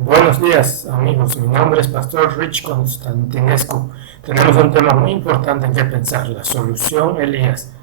Buenos días amigos, mi nombre es Pastor Rich Constantinescu. Tenemos un tema muy importante en que pensar, la solución Elías.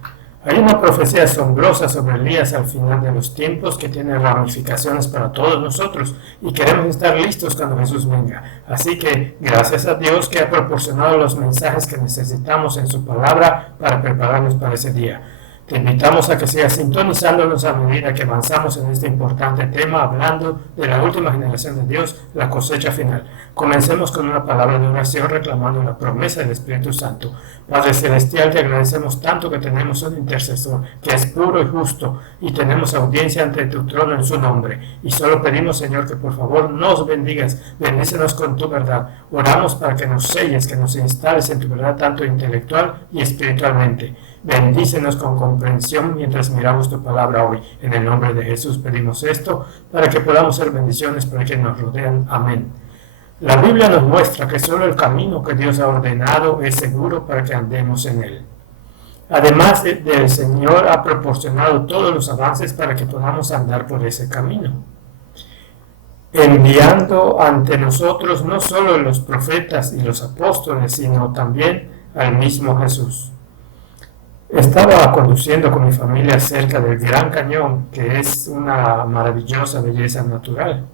Hay una profecía asombrosa sobre Elías al final de los tiempos que tiene ramificaciones para todos nosotros y queremos estar listos cuando Jesús venga. Así que gracias a Dios que ha proporcionado los mensajes que necesitamos en su palabra para prepararnos para ese día. Te invitamos a que sigas sintonizándonos a medida que avanzamos en este importante tema hablando de la última generación de Dios, la cosecha final. Comencemos con una palabra de oración reclamando la promesa del Espíritu Santo. Padre Celestial, te agradecemos tanto que tenemos un intercesor que es puro y justo y tenemos audiencia ante tu trono en su nombre. Y solo pedimos, Señor, que por favor nos bendigas, bendícenos con tu verdad. Oramos para que nos selles, que nos instales en tu verdad tanto intelectual y espiritualmente. Bendícenos con comprensión mientras miramos tu palabra hoy. En el nombre de Jesús pedimos esto para que podamos ser bendiciones para quienes nos rodean. Amén. La Biblia nos muestra que solo el camino que Dios ha ordenado es seguro para que andemos en él. Además, el Señor ha proporcionado todos los avances para que podamos andar por ese camino, enviando ante nosotros no solo los profetas y los apóstoles, sino también al mismo Jesús. Estaba conduciendo con mi familia cerca del Gran Cañón, que es una maravillosa belleza natural.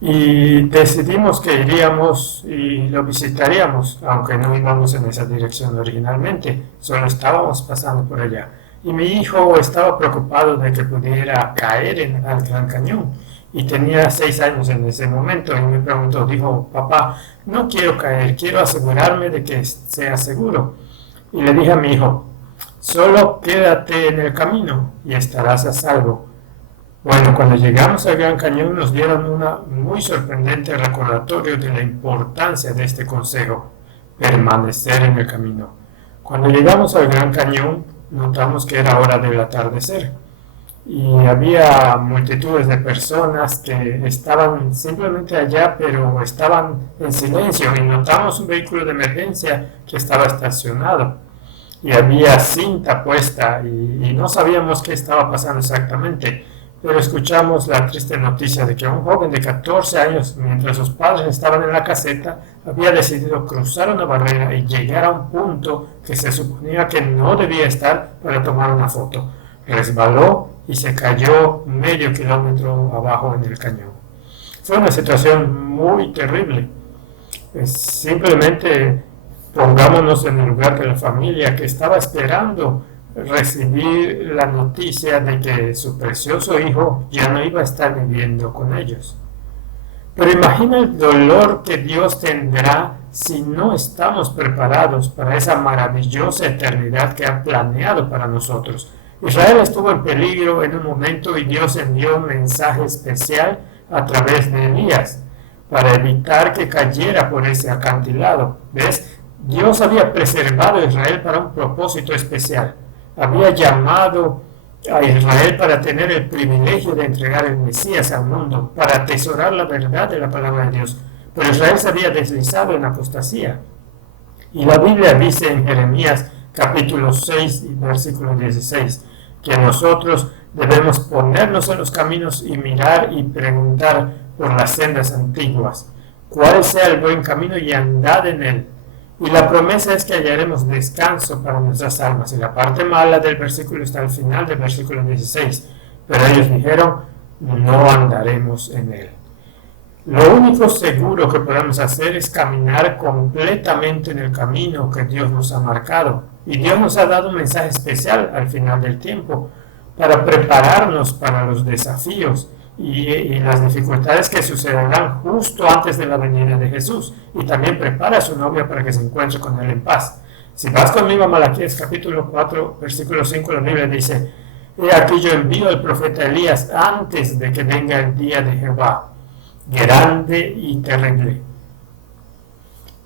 Y decidimos que iríamos y lo visitaríamos, aunque no íbamos en esa dirección originalmente, solo estábamos pasando por allá. Y mi hijo estaba preocupado de que pudiera caer al Gran Cañón. Y tenía 6 años en ese momento y me preguntó, dijo, papá, no quiero caer, quiero asegurarme de que sea seguro. Y le dije a mi hijo, solo quédate en el camino y estarás a salvo. Bueno, cuando llegamos al Gran Cañón nos dieron un muy sorprendente recordatorio de la importancia de este consejo, permanecer en el camino. Cuando llegamos al Gran Cañón notamos que era hora del atardecer y había multitudes de personas que estaban simplemente allá, pero estaban en silencio, y notamos un vehículo de emergencia que estaba estacionado y había cinta puesta y no sabíamos qué estaba pasando exactamente, pero escuchamos la triste noticia de que un joven de 14 años, mientras sus padres estaban en la caseta, había decidido cruzar una barrera y llegar a un punto que se suponía que no debía estar para tomar una foto. Resbaló y se cayó medio kilómetro abajo en el cañón. Fue una situación muy terrible. Simplemente pongámonos en el lugar de la familia que estaba esperando recibir la noticia de que su precioso hijo ya no iba a estar viviendo con ellos. Pero imagina el dolor que Dios tendrá si no estamos preparados para esa maravillosa eternidad que ha planeado para nosotros. Israel estuvo en peligro en un momento y Dios envió un mensaje especial a través de Elías para evitar que cayera por ese acantilado. ¿Ves? Dios había preservado a Israel para un propósito especial. Había llamado a Israel para tener el privilegio de entregar el Mesías al mundo, para atesorar la verdad de la palabra de Dios. Pero Israel se había deslizado en apostasía. Y la Biblia dice en Jeremías capítulo 6 y versículo 16, que nosotros debemos ponernos en los caminos y mirar y preguntar por las sendas antiguas, cuál sea el buen camino y andad en él. Y la promesa es que hallaremos descanso para nuestras almas. Y la parte mala del versículo está al final del versículo 16. Pero ellos dijeron, no andaremos en él. Lo único seguro que podemos hacer es caminar completamente en el camino que Dios nos ha marcado. Y Dios nos ha dado un mensaje especial al final del tiempo para prepararnos para los desafíos y las dificultades que sucederán justo antes de la venida de Jesús. Y también prepara a su novia para que se encuentre con él en paz. Si vas conmigo a Malaquías capítulo 4, versículo 5, la Biblia dice, he aquí yo envío al profeta Elías antes de que venga el día de Jehová, grande y terrible.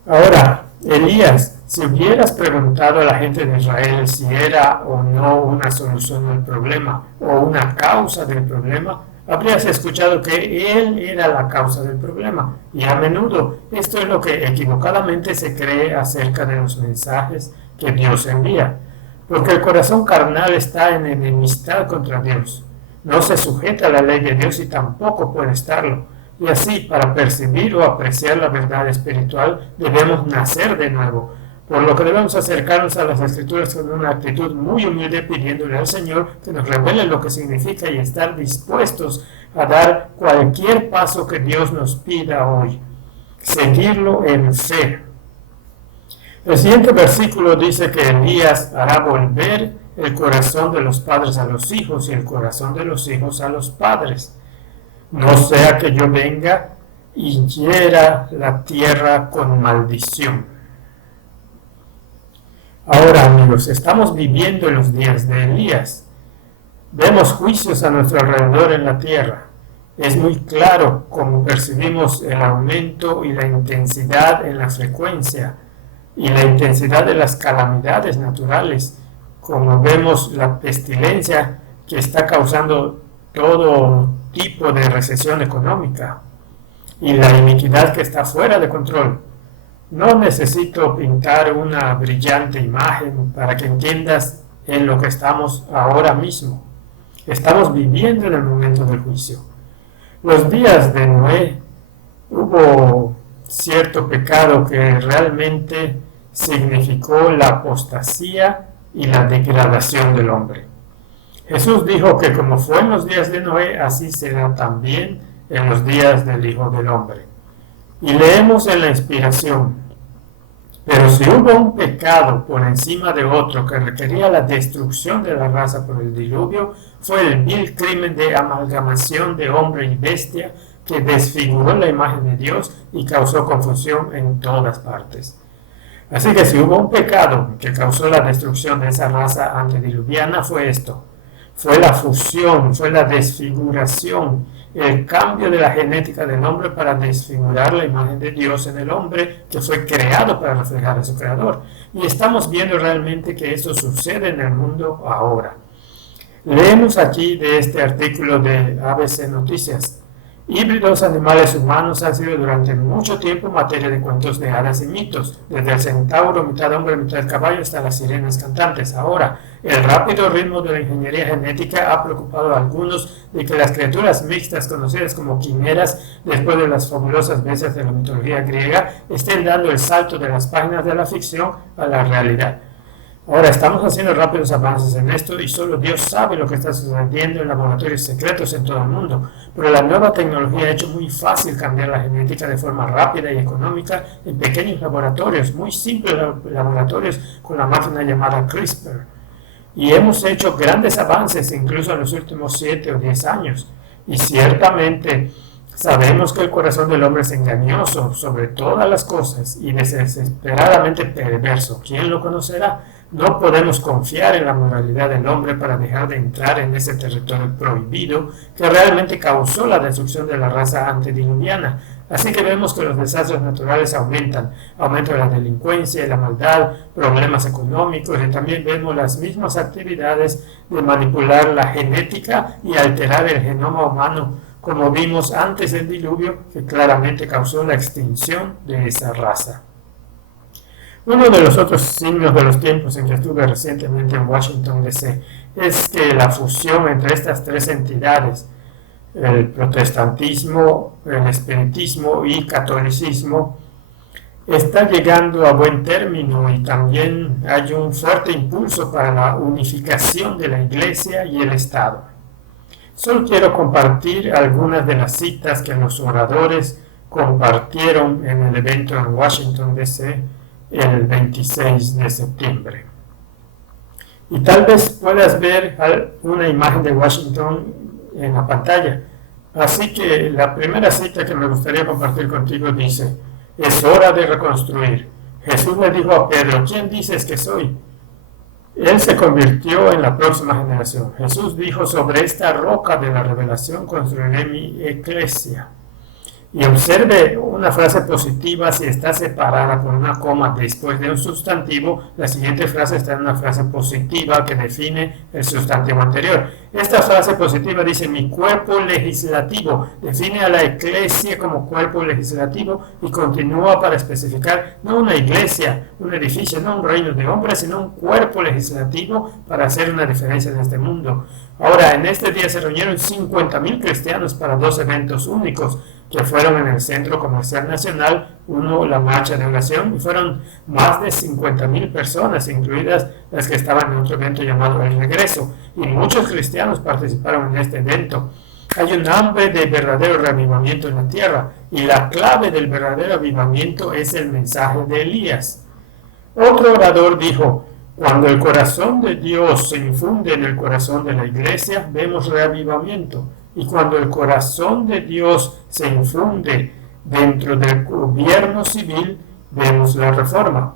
Ahora, Elías, si hubieras preguntado a la gente de Israel si era o no una solución al problema o una causa del problema, habrías escuchado que él era la causa del problema. Y a menudo esto es lo que equivocadamente se cree acerca de los mensajes que Dios envía, porque el corazón carnal está en enemistad contra Dios. No se sujeta a la ley de Dios y tampoco puede estarlo. Y así, para percibir o apreciar la verdad espiritual, debemos nacer de nuevo, por lo que debemos acercarnos a las Escrituras con una actitud muy humilde, pidiéndole al Señor que nos revele lo que significa y estar dispuestos a dar cualquier paso que Dios nos pida hoy. Seguirlo en fe. El siguiente versículo dice que Elías hará volver el corazón de los padres a los hijos y el corazón de los hijos a los padres. No sea que yo venga y hiera la tierra con maldición. Ahora, amigos, estamos viviendo en los días de Elías. Vemos juicios a nuestro alrededor en la tierra. Es muy claro cómo percibimos el aumento y la intensidad en la frecuencia y la intensidad de las calamidades naturales, como vemos la pestilencia que está causando todo tipo de recesión económica y la iniquidad que está fuera de control. No necesito pintar una brillante imagen para que entiendas en lo que estamos ahora mismo. Estamos viviendo en el momento del juicio. Los días de Noé hubo cierto pecado que realmente significó la apostasía y la degradación del hombre. Jesús dijo que como fue en los días de Noé, así será también en los días del Hijo del Hombre. Y leemos en la inspiración: pero si hubo un pecado por encima de otro que requería la destrucción de la raza por el diluvio, fue el vil crimen de amalgamación de hombre y bestia que desfiguró la imagen de Dios y causó confusión en todas partes. Así que si hubo un pecado que causó la destrucción de esa raza antediluviana, fue esto. Fue la fusión, fue la desfiguración, el cambio de la genética del hombre para desfigurar la imagen de Dios en el hombre que fue creado para reflejar a su creador. Y estamos viendo realmente que eso sucede en el mundo ahora. Leemos aquí de este artículo de ABC Noticias: híbridos animales humanos han sido durante mucho tiempo materia de cuentos de hadas y mitos, desde el centauro, mitad hombre, mitad caballo, hasta las sirenas cantantes. Ahora, el rápido ritmo de la ingeniería genética ha preocupado a algunos de que las criaturas mixtas conocidas como quimeras, después de las fabulosas bestias de la mitología griega, estén dando el salto de las páginas de la ficción a la realidad. Ahora estamos haciendo rápidos avances en esto y solo Dios sabe lo que está sucediendo en laboratorios secretos en todo el mundo, pero la nueva tecnología ha hecho muy fácil cambiar la genética de forma rápida y económica en pequeños laboratorios, muy simples laboratorios con la máquina llamada CRISPR. Y hemos hecho grandes avances incluso en los últimos 7 o 10 años. Y ciertamente sabemos que el corazón del hombre es engañoso sobre todas las cosas y desesperadamente perverso. ¿Quién lo conocerá? No podemos confiar en la moralidad del hombre para dejar de entrar en ese territorio prohibido que realmente causó la destrucción de la raza antediluviana. Así que vemos que los desastres naturales aumentan, aumenta la delincuencia y la maldad, problemas económicos, y también vemos las mismas actividades de manipular la genética y alterar el genoma humano, como vimos antes del diluvio, que claramente causó la extinción de esa raza. Uno de los otros signos de los tiempos en que estuve recientemente en Washington, D.C., es que la fusión entre estas tres entidades, el protestantismo, el espiritismo y catolicismo, está llegando a buen término, y también hay un fuerte impulso para la unificación de la Iglesia y el Estado. Solo quiero compartir algunas de las citas que los oradores compartieron en el evento en Washington, D.C., el 26 de septiembre. Y tal vez puedas ver una imagen de Washington en la pantalla. Así que la primera cita que me gustaría compartir contigo dice: es hora de reconstruir. Jesús le dijo a Pedro: ¿quién dices que soy? Él se convirtió en la próxima generación. Jesús dijo: sobre esta roca de la revelación construiré mi iglesia. Y observe una frase positiva si está separada por una coma después de un sustantivo. La siguiente frase está en una frase positiva que define el sustantivo anterior. Esta frase positiva dice: mi cuerpo legislativo. Define a la iglesia como cuerpo legislativo y continúa para especificar no una iglesia, un edificio, no un reino de hombres, sino un cuerpo legislativo para hacer una diferencia en este mundo. Ahora, en este día se reunieron 50,000 cristianos para dos eventos únicos. que fueron en el Centro Comercial Nacional, la marcha de oración, y fueron más de 50.000 personas, incluidas las que estaban en otro evento llamado El Regreso, y muchos cristianos participaron en este evento. Hay un hambre de verdadero reavivamiento en la tierra, y la clave del verdadero avivamiento es el mensaje de Elías. Otro orador dijo: cuando el corazón de Dios se infunde en el corazón de la iglesia, vemos reavivamiento. Y cuando el corazón de Dios se infunde dentro del gobierno civil, vemos la reforma.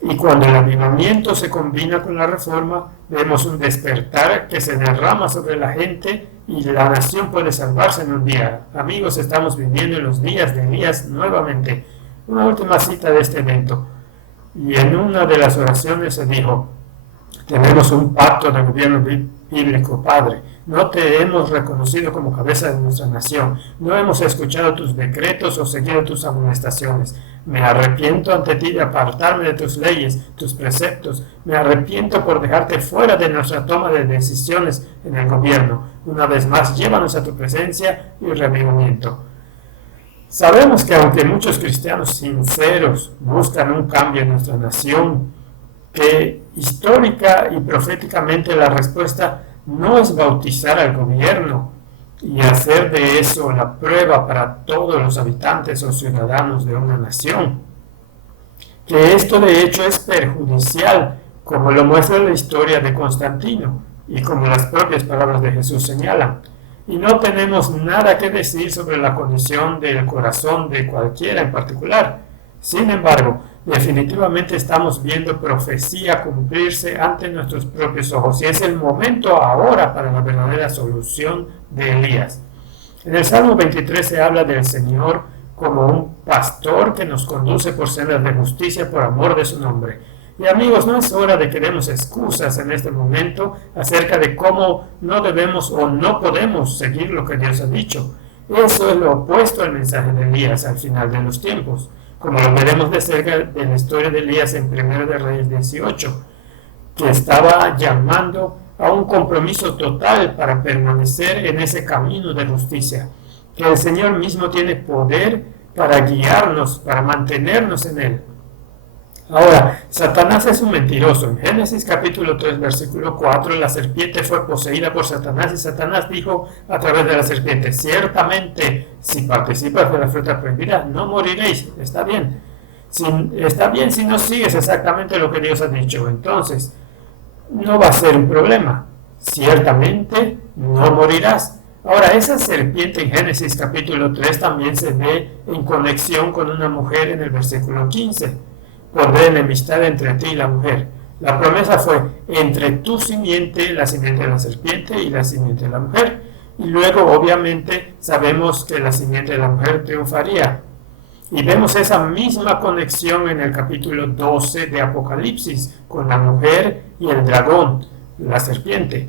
Y cuando el avivamiento se combina con la reforma, vemos un despertar que se derrama sobre la gente y la nación puede salvarse en un día. Amigos, estamos viviendo en los días de Elías nuevamente. Una última cita de este evento. Y en una de las oraciones se dijo: tenemos un pacto de gobierno bíblico, Padre. No te hemos reconocido como cabeza de nuestra nación. No hemos escuchado tus decretos o seguido tus amonestaciones. Me arrepiento ante ti de apartarme de tus leyes, tus preceptos. Me arrepiento por dejarte fuera de nuestra toma de decisiones en el gobierno. Una vez más, llévanos a tu presencia y reavivamiento. Sabemos que aunque muchos cristianos sinceros buscan un cambio en nuestra nación, que histórica y proféticamente la respuesta no es bautizar al gobierno y hacer de eso la prueba para todos los habitantes o ciudadanos de una nación, que esto de hecho es perjudicial, como lo muestra la historia de Constantino y como las propias palabras de Jesús señalan. Y no tenemos nada que decir sobre la condición del corazón de cualquiera en particular. Sin embargo, definitivamente estamos viendo profecía cumplirse ante nuestros propios ojos y es el momento ahora para la verdadera solución de Elías. En el Salmo 23 se habla del Señor como un pastor que nos conduce por sendas de justicia por amor de su nombre. Y amigos, no es hora de que demos excusas en este momento acerca de cómo no debemos o no podemos seguir lo que Dios ha dicho. Eso es lo opuesto al mensaje de Elías al final de los tiempos, como lo veremos de cerca de la historia de Elías en 1 de Reyes 18, que estaba llamando a un compromiso total para permanecer en ese camino de justicia, que el Señor mismo tiene poder para guiarnos, para mantenernos en él. Ahora, Satanás es un mentiroso. En Génesis capítulo 3, versículo 4, la serpiente fue poseída por Satanás y Satanás dijo a través de la serpiente: ciertamente, si participas de la fruta prohibida, no moriréis. Está bien. Está bien si no sigues exactamente lo que Dios ha dicho. Entonces, no va a ser un problema. Ciertamente, no morirás. Ahora, esa serpiente en Génesis capítulo 3 también se ve en conexión con una mujer en el versículo 15. Pondré enemistad entre ti y la mujer. La promesa fue entre tu simiente, la simiente de la serpiente, y la simiente de la mujer. Y luego, obviamente, sabemos que la simiente de la mujer triunfaría. Y vemos esa misma conexión en el capítulo 12 de Apocalipsis, con la mujer y el dragón, la serpiente.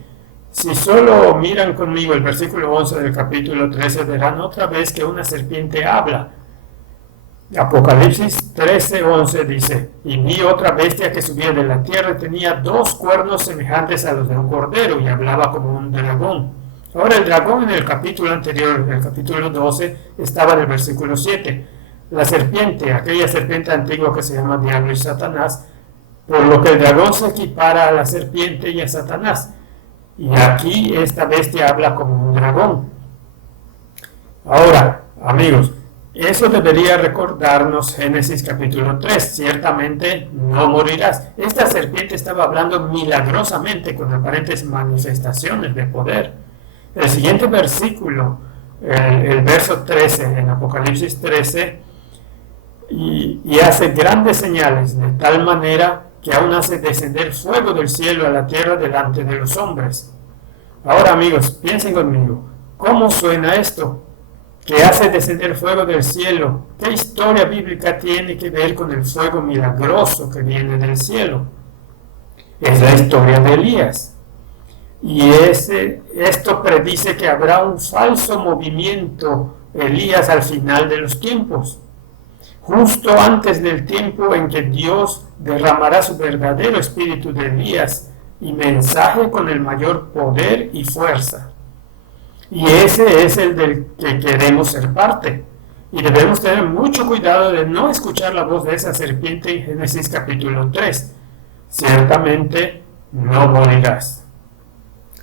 Si solo miran conmigo el versículo 11 del capítulo 13, verán otra vez que una serpiente habla. Apocalipsis 13:11 dice: y vi otra bestia que subía de la tierra y tenía 2 cuernos semejantes a los de un cordero y hablaba como un dragón. Ahora, el dragón en el capítulo anterior, en el capítulo 12, estaba en el versículo 7. La serpiente, aquella serpiente antigua que se llama Diablo y Satanás, por lo que el dragón se equipara a la serpiente y a Satanás. Y aquí esta bestia habla como un dragón. Ahora, amigos, eso debería recordarnos Génesis capítulo 3, ciertamente no morirás. Esta serpiente estaba hablando milagrosamente con aparentes manifestaciones de poder. El siguiente versículo, el verso 13 en Apocalipsis 13, y hace grandes señales de tal manera que aún hace descender fuego del cielo a la tierra delante de los hombres. Ahora, amigos, piensen conmigo, ¿cómo suena esto? Que hace descender fuego del cielo. ¿Qué historia bíblica tiene que ver con el fuego milagroso que viene del cielo? Es la historia de Elías. Y esto predice que habrá un falso movimiento Elías al final de los tiempos, justo antes del tiempo en que Dios derramará su verdadero espíritu de Elías y mensaje con el mayor poder y fuerza. Y ese es el del que queremos ser parte. Y debemos tener mucho cuidado de no escuchar la voz de esa serpiente en Génesis capítulo 3. Ciertamente no morirás.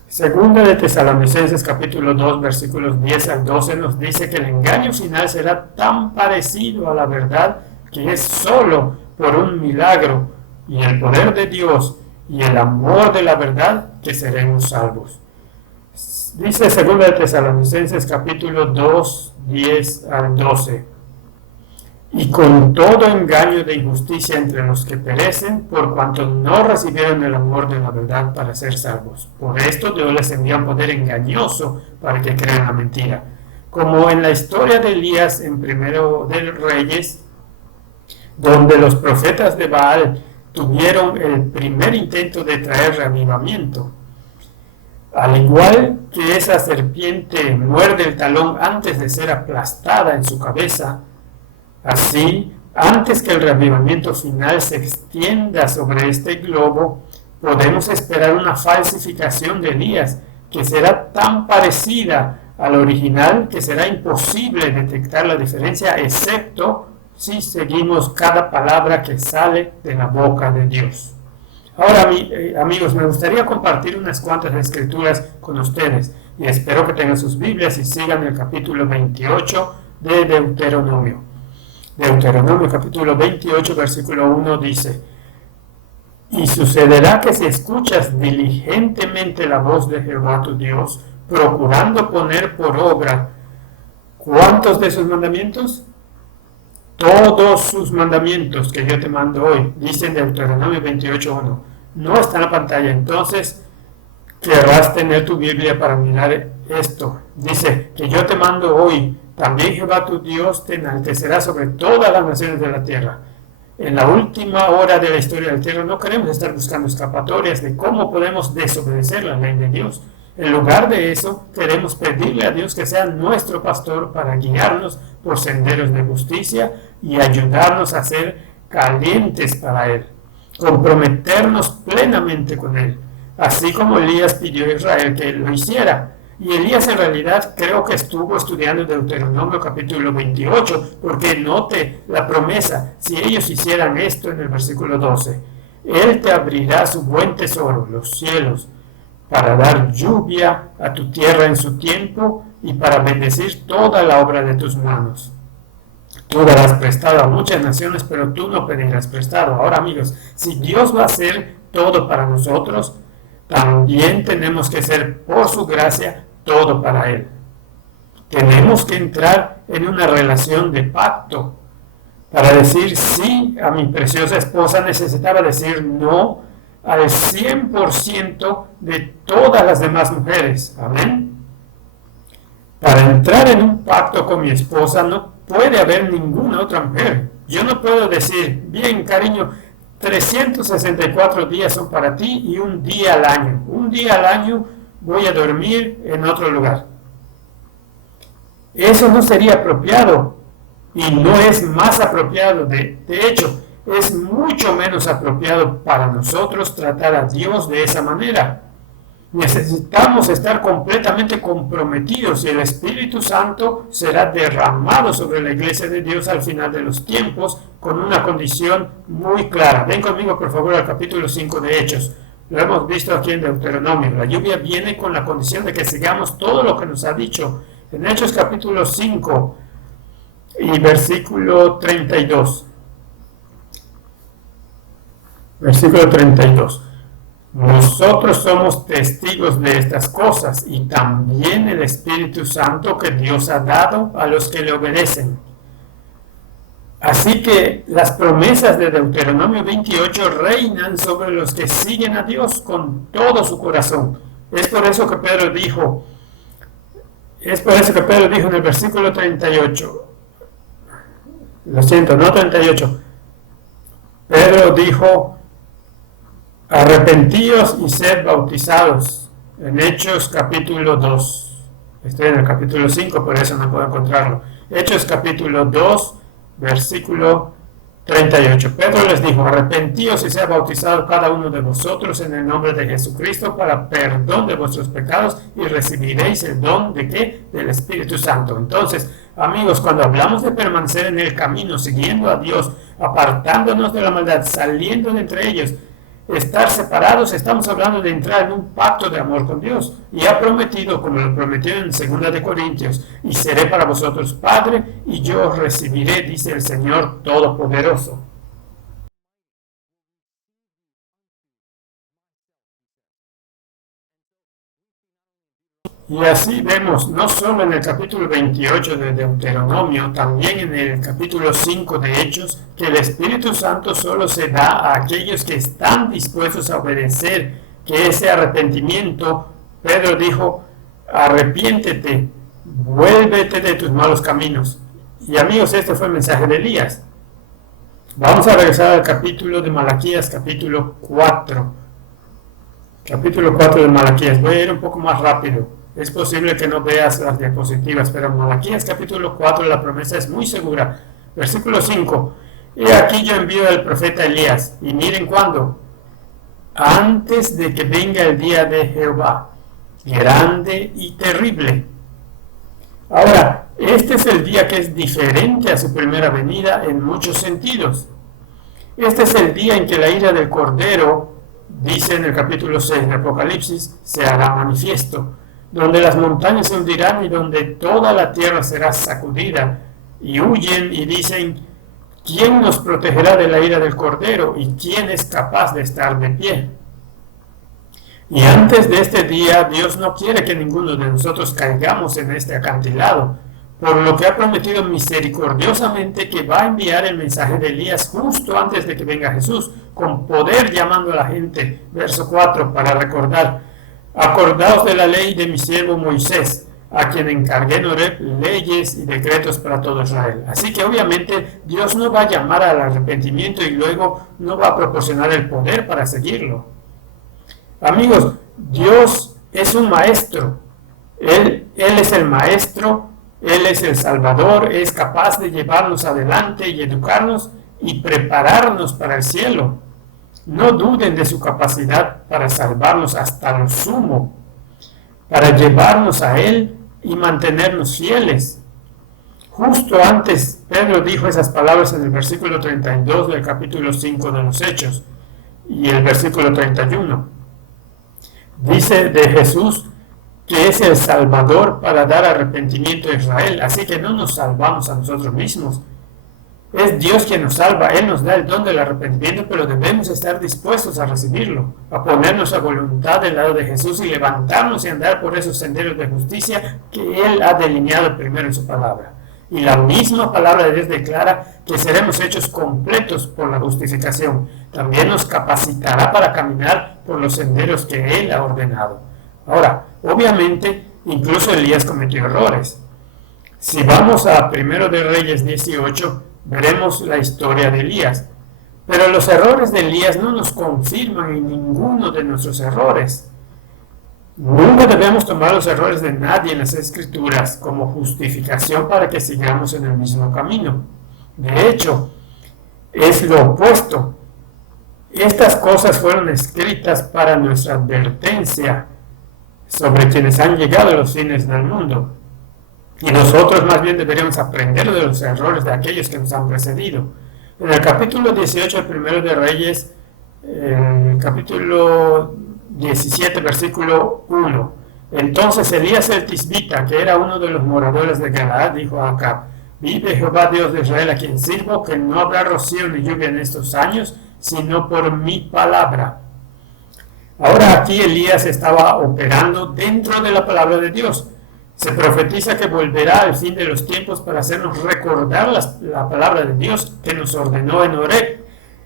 Segunda de Tesalonicenses capítulo 2 versículos 10 al 12 nos dice que el engaño final será tan parecido a la verdad que es solo por un milagro y el poder de Dios y el amor de la verdad que seremos salvos. Dice segunda de Tesalonicenses capítulo 2, 10 al 12. Y con todo engaño de injusticia entre los que perecen, por cuanto no recibieron el amor de la verdad para ser salvos. Por esto Dios les envía un poder engañoso para que crean la mentira. Como en la historia de Elías en Primero de Reyes, donde los profetas de Baal tuvieron el primer intento de traer reavivamiento. Al igual que esa serpiente muerde el talón antes de ser aplastada en su cabeza, así, antes que el reavivamiento final se extienda sobre este globo, podemos esperar una falsificación de Elías que será tan parecida al original que será imposible detectar la diferencia, excepto si seguimos cada palabra que sale de la boca de Dios. Ahora, amigos, me gustaría compartir unas cuantas escrituras con ustedes y espero que tengan sus Biblias y sigan el capítulo 28 de Deuteronomio. Deuteronomio capítulo 28 versículo 1 dice: Y sucederá que si escuchas diligentemente la voz de Jehová tu Dios, procurando poner por obra ¿cuántos de sus mandamientos? Todos sus mandamientos que yo te mando hoy, dice en Deuteronomio 28.1. No está en la pantalla, entonces querrás tener tu Biblia para mirar esto. Dice que yo te mando hoy, también Jehová tu Dios te enaltecerá sobre todas las naciones de la tierra. En la última hora de la historia de la tierra no queremos estar buscando escapatorias de cómo podemos desobedecer la ley de Dios. En lugar de eso, queremos pedirle a Dios que sea nuestro pastor para guiarnos por senderos de justicia y ayudarnos a ser calientes para Él, comprometernos plenamente con Él, así como Elías pidió a Israel que lo hiciera. Y Elías en realidad creo que estuvo estudiando Deuteronomio capítulo 28, porque note la promesa: si ellos hicieran esto en el versículo 12, Él te abrirá su buen tesoro, los cielos, para dar lluvia a tu tierra en su tiempo y para bendecir toda la obra de tus manos. Tú darás prestado a muchas naciones, pero tú no pedirás prestado. Ahora, amigos, si Dios va a hacer todo para nosotros, también tenemos que ser, por su gracia, todo para Él. Tenemos que entrar en una relación de pacto. Para decir sí a mi preciosa esposa necesitaba decir no al 100% de todas las demás mujeres. Amén. Para entrar en un pacto con mi esposa no puede haber ninguna otra mujer. Yo no puedo decir, bien cariño, 364 días son para ti y un día al año. Un día al año voy a dormir en otro lugar. Eso no sería apropiado y no es más apropiado. De hecho, es mucho menos apropiado para nosotros tratar a Dios de esa manera. Necesitamos estar completamente comprometidos y el Espíritu Santo será derramado sobre la iglesia de Dios al final de los tiempos con una condición muy clara. Ven conmigo por favor al capítulo 5 de Hechos. Lo hemos visto aquí en Deuteronomio. La lluvia viene con la condición de que sigamos todo lo que nos ha dicho. En Hechos capítulo 5 y versículo 32. Versículo 32. Nosotros somos testigos de estas cosas y también el Espíritu Santo que Dios ha dado a los que le obedecen. Así que las promesas de Deuteronomio 28 reinan sobre los que siguen a Dios con todo su corazón. Es por eso que Pedro dijo en el versículo 38, lo siento, no 38, Pedro dijo: arrepentíos y sed bautizados, en Hechos capítulo 2. Estoy en el capítulo 5, por eso no puedo encontrarlo. Hechos capítulo 2, versículo 38. Pedro les dijo: arrepentíos y sed bautizados cada uno de vosotros en el nombre de Jesucristo para perdón de vuestros pecados y recibiréis el don de ¿qué? Del Espíritu Santo. Entonces, Amigos, cuando hablamos de permanecer en el camino, siguiendo a Dios, apartándonos de la maldad, saliendo de entre ellos, estar separados, estamos hablando de entrar en un pacto de amor con Dios. Y ha prometido, como lo prometió en 2 de Corintios, y seré para vosotros Padre, y yo os recibiré, dice el Señor Todopoderoso. Y así vemos, no solo en el capítulo 28 de Deuteronomio, también en el capítulo 5 de Hechos, que el Espíritu Santo solo se da a aquellos que están dispuestos a obedecer, que ese arrepentimiento, Pedro dijo, arrepiéntete, vuélvete de tus malos caminos. Y amigos, este fue el mensaje de Elías. Vamos a regresar al capítulo de Malaquías, capítulo 4. Capítulo 4 de Malaquías. Voy a ir un poco más rápido. Es posible que no veas las diapositivas, pero en Malaquías capítulo 4 la promesa es muy segura. Versículo 5. He aquí yo envío al profeta Elías. Y miren cuándo. Antes de que venga el día de Jehová, grande y terrible. Ahora, este es el día que es diferente a su primera venida en muchos sentidos. Este es el día en que la ira del Cordero, dice en el capítulo 6 de Apocalipsis, se hará manifiesto, donde las montañas se hundirán y donde toda la tierra será sacudida, y huyen y dicen, ¿quién nos protegerá de la ira del Cordero? ¿Y quién es capaz de estar de pie? Y antes de este día, Dios no quiere que ninguno de nosotros caigamos en este acantilado, por lo que ha prometido misericordiosamente que va a enviar el mensaje de Elías justo antes de que venga Jesús, con poder llamando a la gente, verso 4, para recordar, acordaos de la ley de mi siervo Moisés, a quien encargué en Horeb leyes y decretos para todo Israel. Así que obviamente Dios no va a llamar al arrepentimiento y luego no va a proporcionar el poder para seguirlo. Amigos, Dios es un maestro. Él es el maestro, Él es el Salvador, es capaz de llevarnos adelante y educarnos y prepararnos para el cielo. No duden de su capacidad para salvarnos hasta lo sumo, para llevarnos a Él y mantenernos fieles. Justo antes, Pedro dijo esas palabras en el versículo 32 del capítulo 5 de los Hechos y el versículo 31. Dice de Jesús que es el Salvador para dar arrepentimiento a Israel, así que no nos salvamos a nosotros mismos. Es Dios quien nos salva, Él nos da el don del arrepentimiento, pero debemos estar dispuestos a recibirlo, a ponernos a voluntad del lado de Jesús y levantarnos y andar por esos senderos de justicia que Él ha delineado primero en su palabra. Y la misma palabra de Dios declara que seremos hechos completos por la justificación. También nos capacitará para caminar por los senderos que Él ha ordenado. Ahora, obviamente, incluso Elías cometió errores. Si vamos a 1 de Reyes 18, veremos la historia de Elías. Pero los errores de Elías no nos confirman en ninguno de nuestros errores. Nunca debemos tomar los errores de nadie en las Escrituras como justificación para que sigamos en el mismo camino. De hecho, es lo opuesto. Estas cosas fueron escritas para nuestra advertencia sobre quienes han llegado a los fines del mundo. Y nosotros más bien deberíamos aprender de los errores de aquellos que nos han precedido. En el capítulo 18, el 1 de Reyes, capítulo 17, versículo 1. Entonces Elías el Tisbita, que era uno de los moradores de Galaad, dijo a Acab, vive Jehová Dios de Israel, a quien sirvo, que no habrá rocío ni lluvia en estos años, sino por mi palabra. Ahora aquí Elías estaba operando dentro de la palabra de Dios. Se profetiza que volverá al fin de los tiempos para hacernos recordar la palabra de Dios que nos ordenó en Horeb.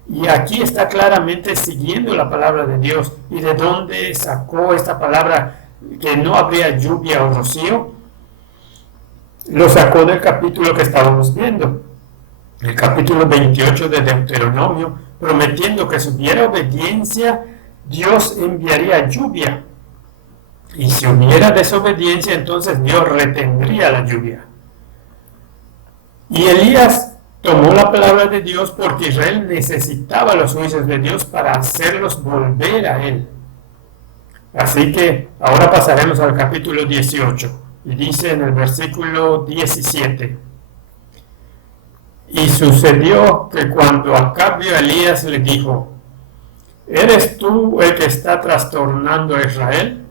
Y aquí está claramente siguiendo la palabra de Dios. ¿Y de dónde sacó esta palabra que no habría lluvia o rocío? Lo sacó del capítulo que estábamos viendo, el capítulo 28 de Deuteronomio, prometiendo que si hubiera obediencia, Dios enviaría lluvia. Y si hubiera desobediencia, entonces Dios retendría la lluvia. Y Elías tomó la palabra de Dios porque Israel necesitaba los juicios de Dios para hacerlos volver a Él. Así que ahora pasaremos al capítulo 18. Y dice en el versículo 17: y sucedió que cuando Acab vio a Elías le dijo: ¿eres tú el que está trastornando a Israel?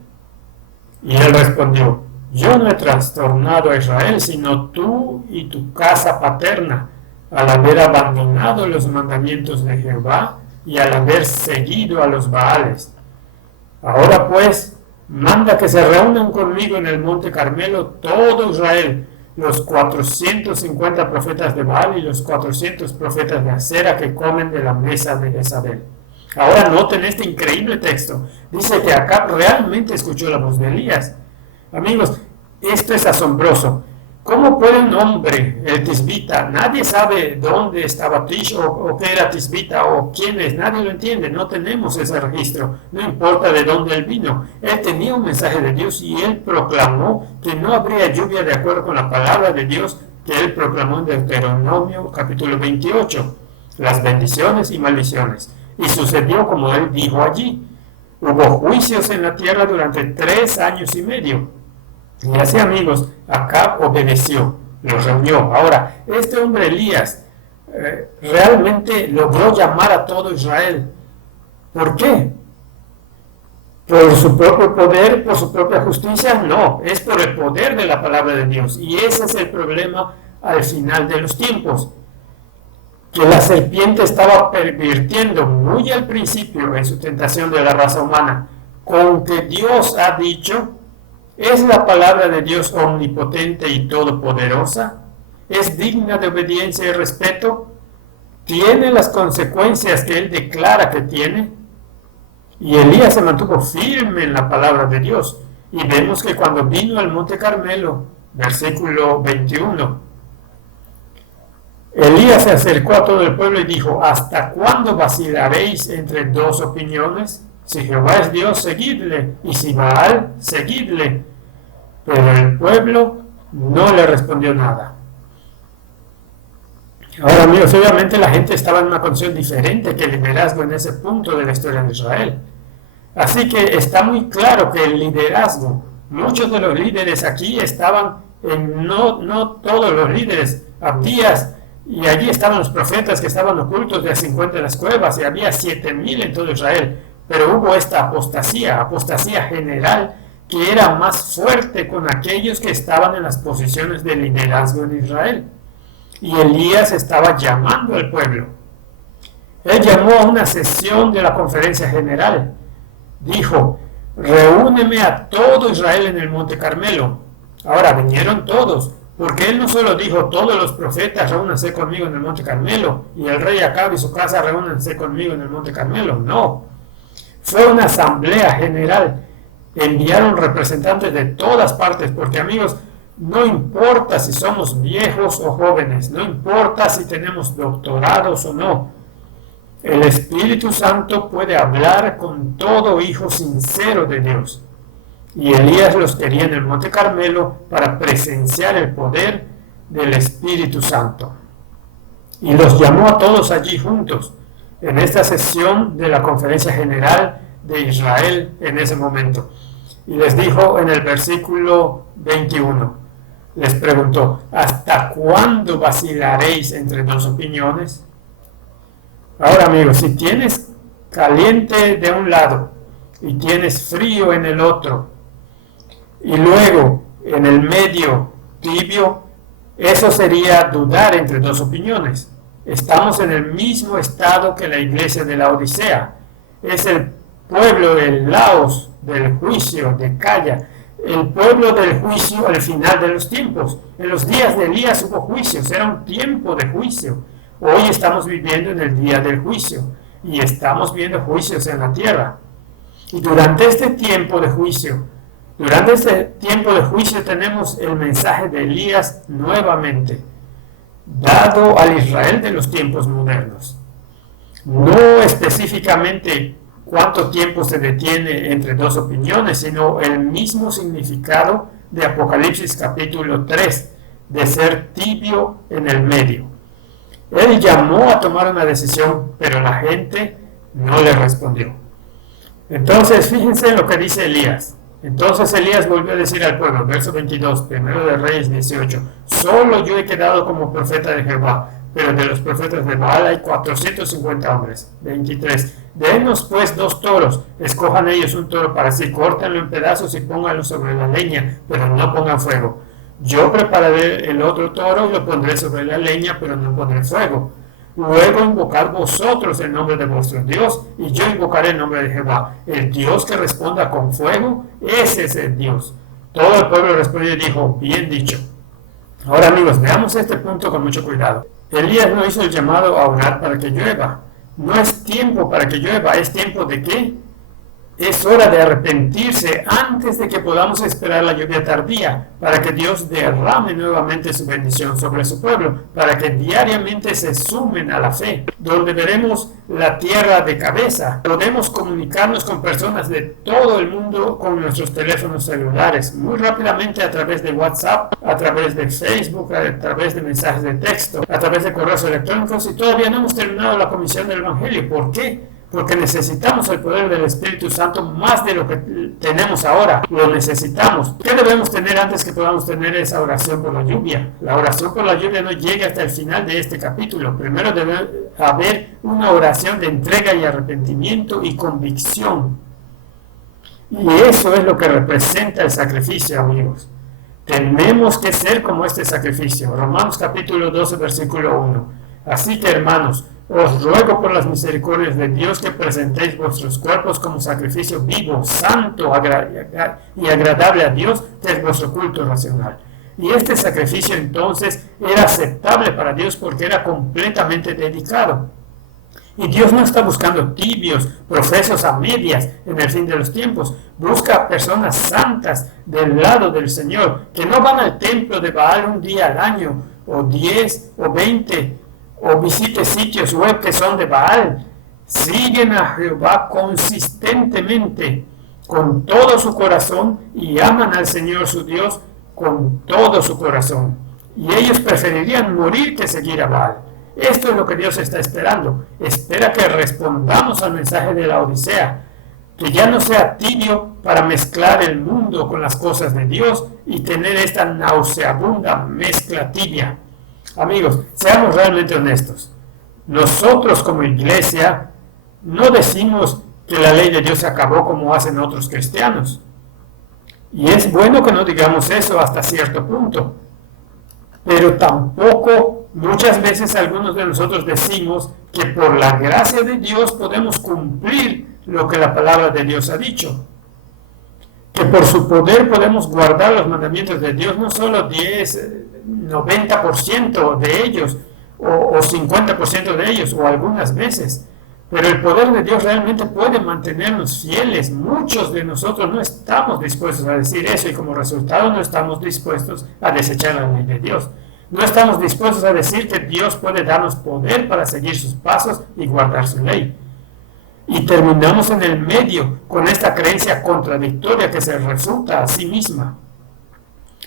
Y él respondió: yo no he trastornado a Israel, sino tú y tu casa paterna, al haber abandonado los mandamientos de Jehová y al haber seguido a los Baales. Ahora pues, manda que se reúnan conmigo en el monte Carmelo todo Israel, los 450 profetas de Baal y los 400 profetas de Acera que comen de la mesa de Jezabel. Ahora noten este increíble texto. Dice que Acab realmente escuchó la voz de Elías. Amigos, esto es asombroso. ¿Cómo puede un hombre, el tisbita, nadie sabe dónde estaba Tish o qué era tisbita o quién es, nadie lo entiende, no tenemos ese registro, no importa de dónde él vino. Él tenía un mensaje de Dios y él proclamó que no habría lluvia de acuerdo con la palabra de Dios que él proclamó en Deuteronomio capítulo 28, las bendiciones y maldiciones. Y sucedió como él dijo allí. Hubo juicios en la tierra durante 3 años y medio. Y así, amigos, Acab obedeció, los reunió. Ahora, este hombre Elías realmente logró llamar a todo Israel. ¿Por qué? ¿Por su propio poder, por su propia justicia? No, es por el poder de la palabra de Dios. Y ese es el problema al final de los tiempos. Que la serpiente estaba pervirtiendo muy al principio en su tentación de la raza humana, con que Dios ha dicho. ¿Es la palabra de Dios omnipotente y todopoderosa? ¿Es digna de obediencia y respeto? ¿Tiene las consecuencias que él declara que tiene? Y Elías se mantuvo firme en la palabra de Dios. Y vemos que cuando vino al monte Carmelo, versículo 21, Elías se acercó a todo el pueblo y dijo: ¿hasta cuándo vacilaréis entre 2 opiniones? Si Jehová es Dios, seguidle, y si Baal, seguidle. Pero el pueblo no le respondió nada. Ahora, amigos, obviamente la gente estaba en una condición diferente que el liderazgo en ese punto de la historia de Israel. Así que está muy claro que el liderazgo, muchos de los líderes aquí estaban, no todos los líderes, Abdías, y allí estaban los profetas que estaban ocultos de a 50 en las cuevas, y había 7,000 en todo Israel. Pero hubo esta apostasía general, que era más fuerte con aquellos que estaban en las posiciones de liderazgo en Israel. Y Elías estaba llamando al pueblo. Él llamó a una sesión de la conferencia general. Dijo: reúneme a todo Israel en el monte Carmelo. Ahora vinieron todos, porque él no solo dijo: todos los profetas reúnanse conmigo en el monte Carmelo, y el rey Acab y su casa reúnanse conmigo en el monte Carmelo. No, fue una asamblea general. Enviaron representantes de todas partes, porque, amigos, no importa si somos viejos o jóvenes, no importa si tenemos doctorados o no, el Espíritu Santo puede hablar con todo hijo sincero de Dios. Y Elías los quería en el monte Carmelo para presenciar el poder del Espíritu Santo. Y los llamó a todos allí juntos, en esta sesión de la conferencia general de Israel en ese momento. Y les dijo en el versículo 21, les preguntó: ¿hasta cuándo vacilaréis entre 2 opiniones? Ahora, amigos, si tienes caliente de un lado y tienes frío en el otro, y luego en el medio tibio, eso sería dudar entre 2 opiniones. Estamos en el mismo estado que la iglesia de la Odisea. Es el pueblo del Laos, del juicio, de Calla, el pueblo del juicio al final de los tiempos. En los días de Elías hubo juicios, era un tiempo de juicio. Hoy estamos viviendo en el día del juicio y estamos viendo juicios en la tierra. Y durante este tiempo de juicio, tenemos el mensaje de Elías nuevamente, dado al Israel de los tiempos modernos. No específicamente cuánto tiempo se detiene entre 2 opiniones, sino el mismo significado de Apocalipsis capítulo 3, de ser tibio en el medio. Él llamó a tomar una decisión, pero la gente no le respondió. Entonces, fíjense en lo que dice Elías. Entonces Elías volvió a decir al pueblo, verso 22, primero de Reyes 18, solo yo he quedado como profeta de Jehová, pero de los profetas de Baal hay 450 hombres. 23, denos pues 2 toros, escojan ellos un toro para sí, córtenlo en pedazos y pónganlo sobre la leña, pero no pongan fuego. Yo prepararé el otro toro y lo pondré sobre la leña, pero no pondré fuego. Luego invocad vosotros el nombre de vuestro Dios, y yo invocaré el nombre de Jehová. El Dios que responda con fuego, ese es el Dios. Todo el pueblo respondió y dijo, bien dicho. Ahora amigos, veamos este punto con mucho cuidado. Elías no hizo el llamado a orar para que llueva. No es tiempo para que llueva, es tiempo de ¿qué? Es hora de arrepentirse antes de que podamos esperar la lluvia tardía, para que Dios derrame nuevamente su bendición sobre su pueblo, para que diariamente se sumen a la fe, donde veremos la tierra de cabeza. Podemos comunicarnos con personas de todo el mundo con nuestros teléfonos celulares, muy rápidamente a través de WhatsApp, a través de Facebook, a través de mensajes de texto, a través de correos electrónicos, y todavía no hemos terminado la comisión del Evangelio. ¿Por qué? Porque necesitamos el poder del Espíritu Santo más de lo que tenemos ahora. Lo necesitamos. ¿Qué debemos tener antes que podamos tener esa oración por la lluvia? La oración por la lluvia no llega hasta el final de este capítulo. Primero debe haber una oración de entrega y arrepentimiento y convicción. Y eso es lo que representa el sacrificio, amigos. Tenemos que ser como este sacrificio. Romanos capítulo 12, versículo 1. Así que, hermanos, os ruego por las misericordias de Dios que presentéis vuestros cuerpos como sacrificio vivo, santo y agradable a Dios, que es vuestro culto racional. Y este sacrificio entonces era aceptable para Dios porque era completamente dedicado. Y Dios no está buscando tibios, profesos a medias en el fin de los tiempos. Busca personas santas del lado del Señor, que no van al templo de Baal un día al año, o 10, o 20, o visite sitios web que son de Baal. Siguen a Jehová consistentemente, con todo su corazón, y aman al Señor su Dios con todo su corazón. Y ellos preferirían morir que seguir a Baal. Esto es lo que Dios está esperando. Espera que respondamos al mensaje de la Odisea, que ya no sea tibio para mezclar el mundo con las cosas de Dios y tener esta nauseabunda mezcla tibia. Amigos, seamos realmente honestos. Nosotros como iglesia no decimos que la ley de Dios se acabó como hacen otros cristianos. Y es bueno que no digamos eso hasta cierto punto. Pero tampoco muchas veces algunos de nosotros decimos que por la gracia de Dios podemos cumplir lo que la palabra de Dios ha dicho. Que por su poder podemos guardar los mandamientos de Dios, no solo 90% de ellos o 50% de ellos o algunas veces, pero el poder de Dios realmente puede mantenernos fieles. Muchos de nosotros no estamos dispuestos a decir eso y como resultado no estamos dispuestos a desechar la ley de Dios. No estamos dispuestos a decir que Dios puede darnos poder para seguir sus pasos y guardar su ley. Y terminamos en el medio con esta creencia contradictoria que se resulta a sí misma,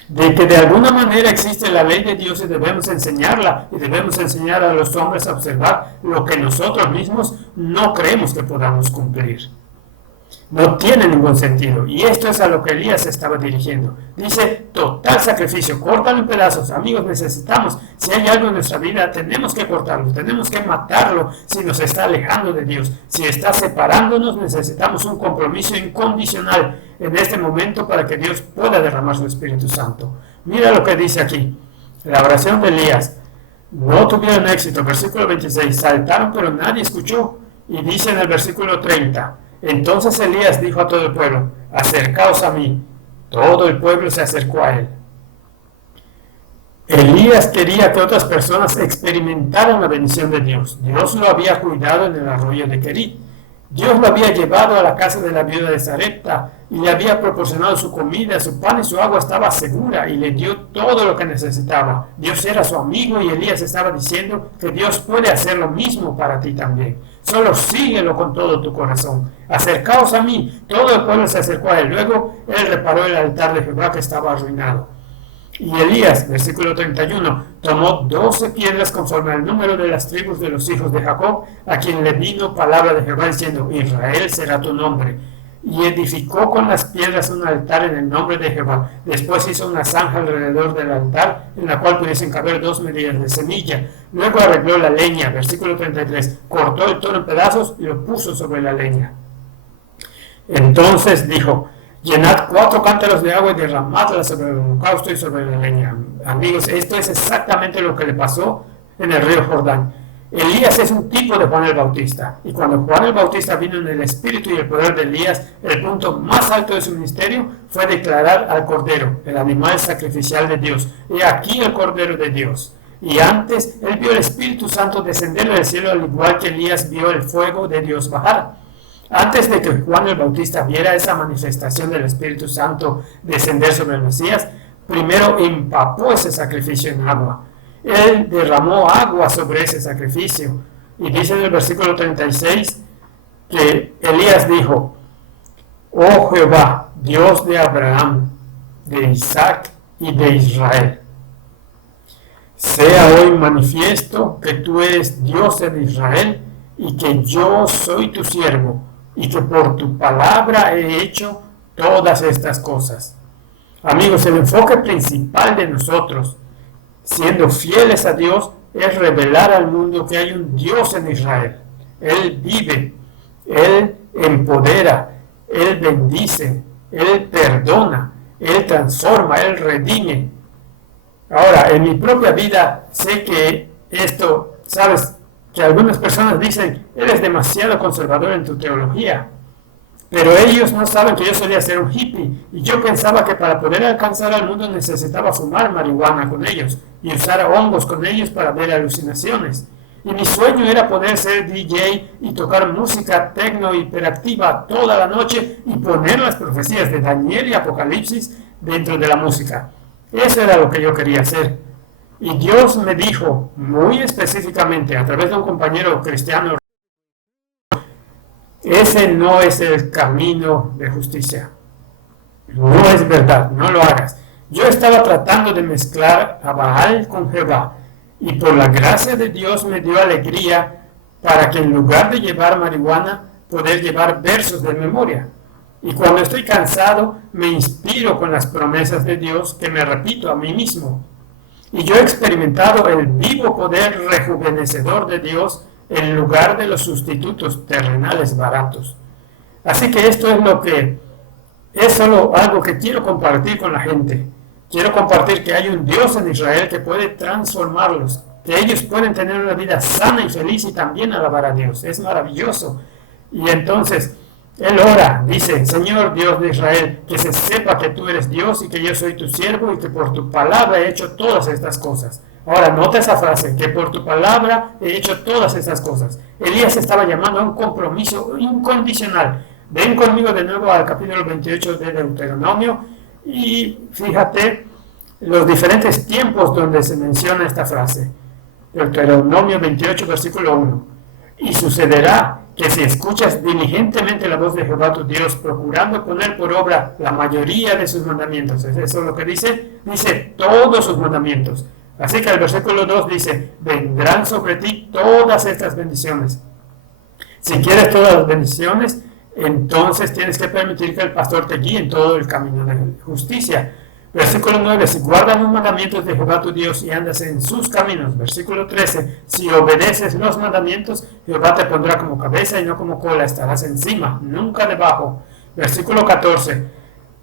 de que de alguna manera existe la ley de Dios y debemos enseñarla, y debemos enseñar a los hombres a observar lo que nosotros mismos no creemos que podamos cumplir. No tiene ningún sentido, y esto es a lo que Elías se estaba dirigiendo. Dice, total sacrificio, córtalo en pedazos. Amigos, necesitamos, si hay algo en nuestra vida, tenemos que cortarlo, tenemos que matarlo si nos está alejando de Dios. Si está separándonos, necesitamos un compromiso incondicional en este momento para que Dios pueda derramar su Espíritu Santo. Mira lo que dice aquí, la oración de Elías. No tuvieron éxito, versículo 26, saltaron pero nadie escuchó. Y dice en el versículo 30, entonces Elías dijo a todo el pueblo, acercaos a mí. Todo el pueblo se acercó a él. Elías quería que otras personas experimentaran la bendición de Dios. Dios lo había cuidado en el arroyo de Querit. Dios lo había llevado a la casa de la viuda de Sarepta y le había proporcionado su comida, su pan y su agua estaba segura y le dio todo lo que necesitaba. Dios era su amigo y Elías estaba diciendo que Dios puede hacer lo mismo para ti también. Solo síguelo con todo tu corazón. Acercaos a mí. Todo el pueblo se acercó a él. Luego él reparó el altar de Jehová que estaba arruinado. Y Elías, versículo 31, tomó 12 piedras conforme al número de las tribus de los hijos de Jacob, a quien le vino palabra de Jehová diciendo, Israel será tu nombre. y edificó con las piedras un altar en el nombre de Jehová. Después hizo una zanja alrededor del altar, en la cual pudiesen caber 2 medidas de semilla. Luego arregló la leña, versículo 33, cortó el toro en pedazos y lo puso sobre la leña. Entonces dijo: llenad 4 cántaros de agua y derramadla sobre el holocausto y sobre la leña. Amigos, esto es exactamente lo que le pasó en el río Jordán. Elías es un tipo de Juan el Bautista, y cuando Juan el Bautista vino en el espíritu y el poder de Elías, el punto más alto de su ministerio fue declarar al Cordero, el animal sacrificial de Dios. He aquí el Cordero de Dios. Y antes, él vio el Espíritu Santo descender del cielo, al igual que Elías vio el fuego de Dios bajar. Antes de que Juan el Bautista viera esa manifestación del Espíritu Santo descender sobre el Mesías, primero empapó ese sacrificio en agua. Él derramó agua sobre ese sacrificio. Y dice en el versículo 36 que Elías dijo: oh Jehová, Dios de Abraham, de Isaac y de Israel, sea hoy manifiesto que tú eres Dios en Israel y que yo soy tu siervo y que por tu palabra he hecho todas estas cosas. Amigos, el enfoque principal de nosotros, siendo fieles a Dios, es revelar al mundo que hay un Dios en Israel. Él vive, Él empodera, Él bendice, Él perdona, Él transforma, Él redime. Ahora, en mi propia vida sé que esto, sabes, que algunas personas dicen: eres demasiado conservador en tu teología. Pero ellos no saben que yo solía ser un hippie, y yo pensaba que para poder alcanzar al mundo necesitaba fumar marihuana con ellos y usar hongos con ellos para ver alucinaciones. Y mi sueño era poder ser DJ y tocar música tecno hiperactiva toda la noche y poner las profecías de Daniel y Apocalipsis dentro de la música. Eso era lo que yo quería hacer. Y Dios me dijo muy específicamente a través de un compañero cristiano: ese no es el camino de justicia. No es verdad, no lo hagas. Yo estaba tratando de mezclar a Baal con Jehová, y por la gracia de Dios me dio alegría para que en lugar de llevar marihuana, poder llevar versos de memoria. Y cuando estoy cansado, me inspiro con las promesas de Dios que me repito a mí mismo. Y yo he experimentado el vivo poder rejuvenecedor de Dios en lugar de los sustitutos terrenales baratos. Así que esto es solo algo que quiero compartir con la gente. Quiero compartir que hay un Dios en Israel que puede transformarlos, que ellos pueden tener una vida sana y feliz y también alabar a Dios. Es maravilloso. Y entonces él ora, dice: Señor Dios de Israel, que se sepa que tú eres Dios y que yo soy tu siervo y que por tu palabra he hecho todas estas cosas. Ahora, nota esa frase, que por tu palabra he hecho todas estas cosas. Elías estaba llamando a un compromiso incondicional. Ven conmigo de nuevo al capítulo 28 de Deuteronomio y fíjate los diferentes tiempos donde se menciona esta frase. Deuteronomio 28, versículo 1. Y sucederá que si escuchas diligentemente la voz de Jehová tu Dios, procurando poner por obra la mayoría de sus mandamientos. ¿Es eso lo que dice? Dice todos sus mandamientos. Así que el versículo 2 dice: vendrán sobre ti todas estas bendiciones. Si quieres todas las bendiciones, entonces tienes que permitir que el pastor te guíe en todo el camino de justicia. Versículo 9, si guardas los mandamientos de Jehová tu Dios y andas en sus caminos. Versículo 13, si obedeces los mandamientos, Jehová te pondrá como cabeza y no como cola, estarás encima, nunca debajo. Versículo 14,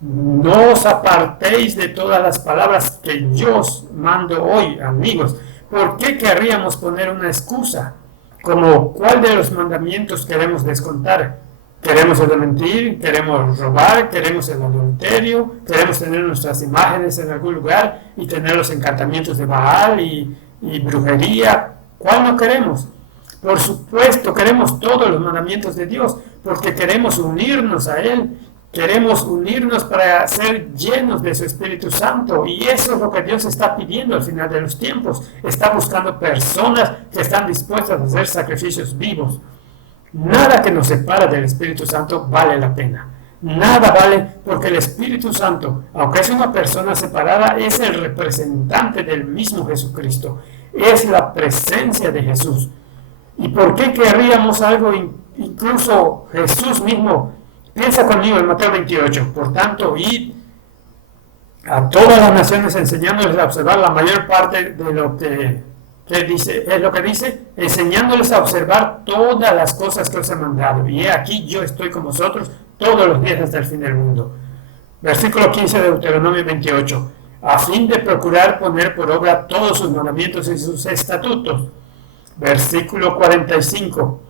no os apartéis de todas las palabras que yo os mando hoy, amigos. ¿Por qué querríamos poner una excusa? Como, ¿cuál de los mandamientos queremos descontar? Queremos el de mentir, queremos robar, queremos el adulterio, queremos tener nuestras imágenes en algún lugar y tener los encantamientos de Baal y brujería. ¿Cuál no queremos? Por supuesto, queremos todos los mandamientos de Dios porque queremos unirnos a Él. Queremos unirnos para ser llenos de su Espíritu Santo, y eso es lo que Dios está pidiendo al final de los tiempos. Está buscando personas que están dispuestas a hacer sacrificios vivos. Nada que nos separa del Espíritu Santo vale la pena. Nada vale, porque el Espíritu Santo, aunque es una persona separada, es el representante del mismo Jesucristo. Es la presencia de Jesús. ¿Y por qué querríamos algo? Incluso Jesús mismo Piensa conmigo en Mateo 28. Por tanto, id a todas las naciones enseñándoles a observar la mayor parte de lo que dice, es lo que dice, enseñándoles a observar todas las cosas que os he mandado. Y he aquí, yo estoy con vosotros todos los días hasta el fin del mundo. Versículo 15 de Deuteronomio 28. A fin de procurar poner por obra todos sus mandamientos y sus estatutos. Versículo 45.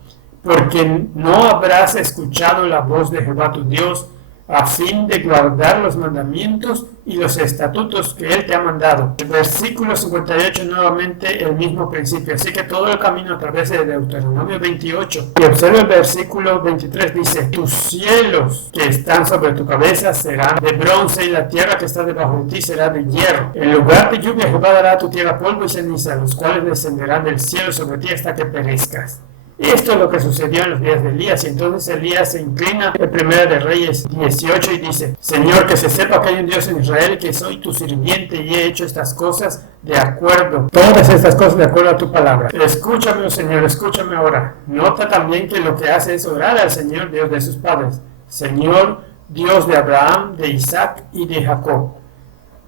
Porque no habrás escuchado la voz de Jehová tu Dios, a fin de guardar los mandamientos y los estatutos que Él te ha mandado. El versículo 58 nuevamente el mismo principio. Así que todo el camino a través de Deuteronomio 28. Y observa el versículo 23, dice: tus cielos que están sobre tu cabeza serán de bronce y la tierra que está debajo de ti será de hierro. En lugar de lluvia Jehová dará a tu tierra polvo y ceniza, los cuales descenderán del cielo sobre ti hasta que perezcas. Esto es lo que sucedió en los días de Elías, y entonces Elías se inclina en 1 de Reyes 18 y dice: Señor, que se sepa que hay un Dios en Israel, que soy tu sirviente y he hecho estas cosas de acuerdo, todas estas cosas de acuerdo a tu palabra. Escúchame, oh Señor, escúchame ahora. Nota también que lo que hace es orar al Señor, Dios de sus padres. Señor, Dios de Abraham, de Isaac y de Jacob.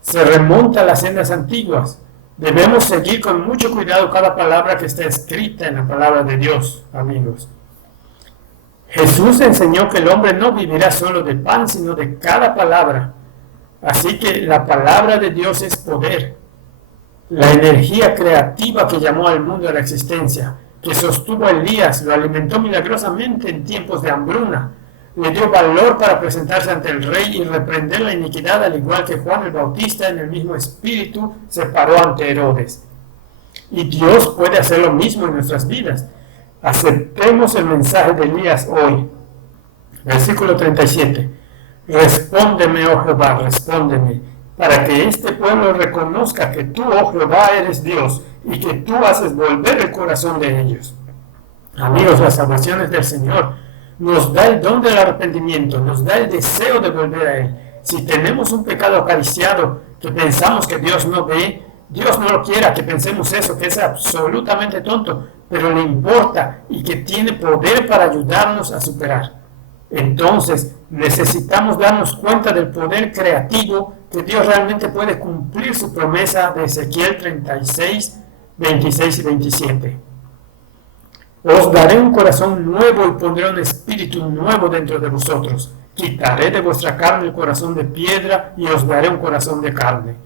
Se remonta a las sendas antiguas. Debemos seguir con mucho cuidado cada palabra que está escrita en la palabra de Dios, amigos. Jesús enseñó que el hombre no vivirá solo de pan, sino de cada palabra. Así que la palabra de Dios es poder. La energía creativa que llamó al mundo a la existencia, que sostuvo a Elías, lo alimentó milagrosamente en tiempos de hambruna. Le dio valor para presentarse ante el rey y reprender la iniquidad, al igual que Juan el Bautista en el mismo espíritu se paró ante Herodes. Y Dios puede hacer lo mismo en nuestras vidas. Aceptemos el mensaje de Elías hoy. Versículo 37. Respóndeme, oh Jehová, respóndeme, para que este pueblo reconozca que tú, oh Jehová, eres Dios y que tú haces volver el corazón de ellos. Amigos, las salvaciones del Señor nos da el don del arrepentimiento, nos da el deseo de volver a Él. Si tenemos un pecado acariciado que pensamos que Dios no ve, Dios no lo quiera que pensemos eso, que es absolutamente tonto, pero le importa y que tiene poder para ayudarnos a superar. Entonces necesitamos darnos cuenta del poder creativo que Dios realmente puede cumplir su promesa de Ezequiel 36, 26 y 27. Os daré un corazón nuevo y pondré un espíritu nuevo dentro de vosotros. Quitaré de vuestra carne el corazón de piedra y os daré un corazón de carne.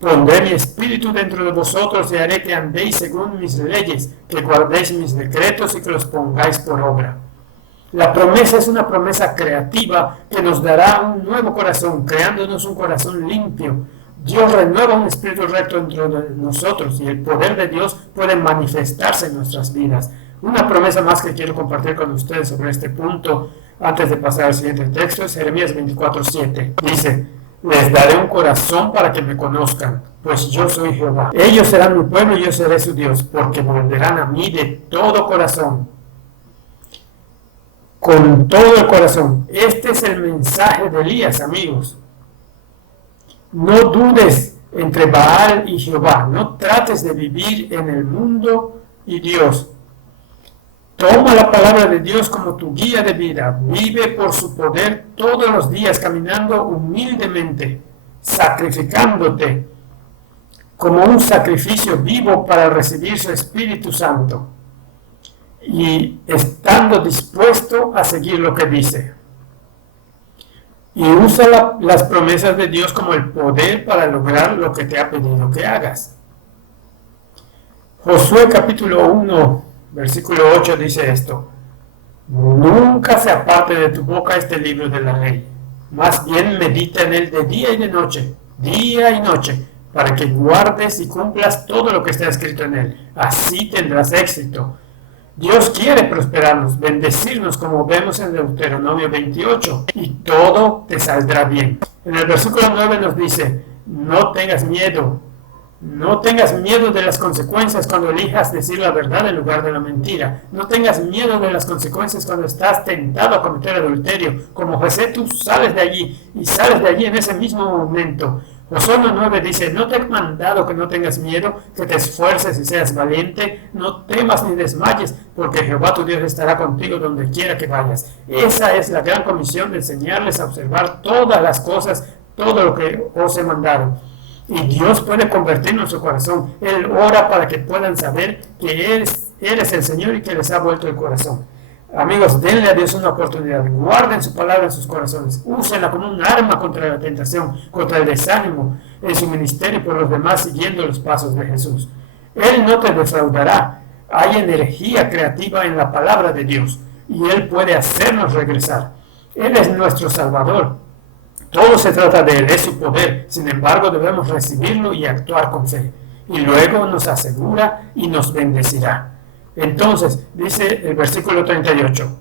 Pondré mi espíritu dentro de vosotros y haré que andéis según mis leyes, que guardéis mis decretos y que los pongáis por obra. La promesa es una promesa creativa que nos dará un nuevo corazón, creándonos un corazón limpio. Dios renueva un espíritu recto dentro de nosotros y el poder de Dios puede manifestarse en nuestras vidas. Una promesa más que quiero compartir con ustedes sobre este punto antes de pasar al siguiente texto es Jeremías 24:7. Dice: les daré un corazón para que me conozcan, pues yo soy Jehová. Ellos serán mi pueblo y yo seré su Dios, porque volverán a mí de todo corazón. Con todo el corazón. Este es el mensaje de Elías, amigos. No dudes entre Baal y Jehová. No trates de vivir en el mundo y Dios. Toma la palabra de Dios como tu guía de vida. Vive por su poder todos los días, caminando humildemente, sacrificándote como un sacrificio vivo para recibir su Espíritu Santo y estando dispuesto a seguir lo que dice. Y usa las promesas de Dios como el poder para lograr lo que te ha pedido que hagas. Josué capítulo 1 versículo 8 dice esto: nunca se aparte de tu boca este libro de la ley, más bien medita en él de día y noche, para que guardes y cumplas todo lo que está escrito en él. Así tendrás éxito. Dios quiere prosperarnos, bendecirnos, como vemos en Deuteronomio 28, y todo te saldrá bien. En el versículo 9 nos dice: no tengas miedo. No tengas miedo de las consecuencias cuando elijas decir la verdad en lugar de la mentira. No tengas miedo de las consecuencias cuando estás tentado a cometer adulterio. Como José, tú sales de allí y sales de allí en ese mismo momento. Josué 9 dice, no te he mandado que no tengas miedo, que te esfuerces y seas valiente, no temas ni desmayes, porque Jehová tu Dios estará contigo donde quiera que vayas. Esa es la gran comisión de enseñarles a observar todas las cosas, todo lo que os he mandado. Y Dios puede convertir nuestro corazón. Él ora para que puedan saber que eres el Señor y que les ha vuelto el corazón. Amigos, denle a Dios una oportunidad, guarden su palabra en sus corazones, úsenla como un arma contra la tentación, contra el desánimo en su ministerio por los demás siguiendo los pasos de Jesús. Él no te defraudará, hay energía creativa en la palabra de Dios y Él puede hacernos regresar. Él es nuestro Salvador, todo se trata de Él, es su poder, sin embargo debemos recibirlo y actuar con fe, y luego nos asegura y nos bendecirá. Entonces, dice el versículo 38,